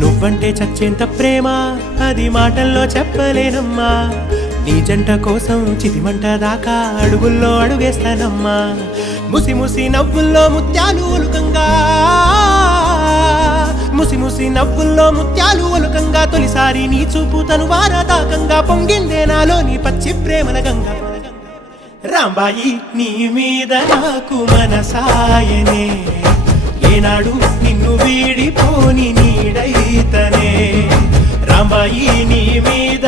నువ్వంటే చచ్చేంత ప్రేమ అది మాటల్లో చెప్పలేనమ్మా నీ జంట కోసం చితిమంట దాకా అడుగుల్లో అడుగేస్తానమ్మా ముసి ముసి నవ్వుల్లో ముత్యాలు ఒలుకంగా ముసి ముసి నవ్వుల్లో ముత్యాలు ఒలుకంగా తొలిసారి నీ చూపు తను వారదాకంగా పొంగిందే నాలో నీ పచ్చి ప్రేమల గంగా రాంబాయి నీ మీద నాకు మనసాయనే ఏనాడు నిన్ను వీడిపోని నీడైతనే రాంబాయి నీ మీద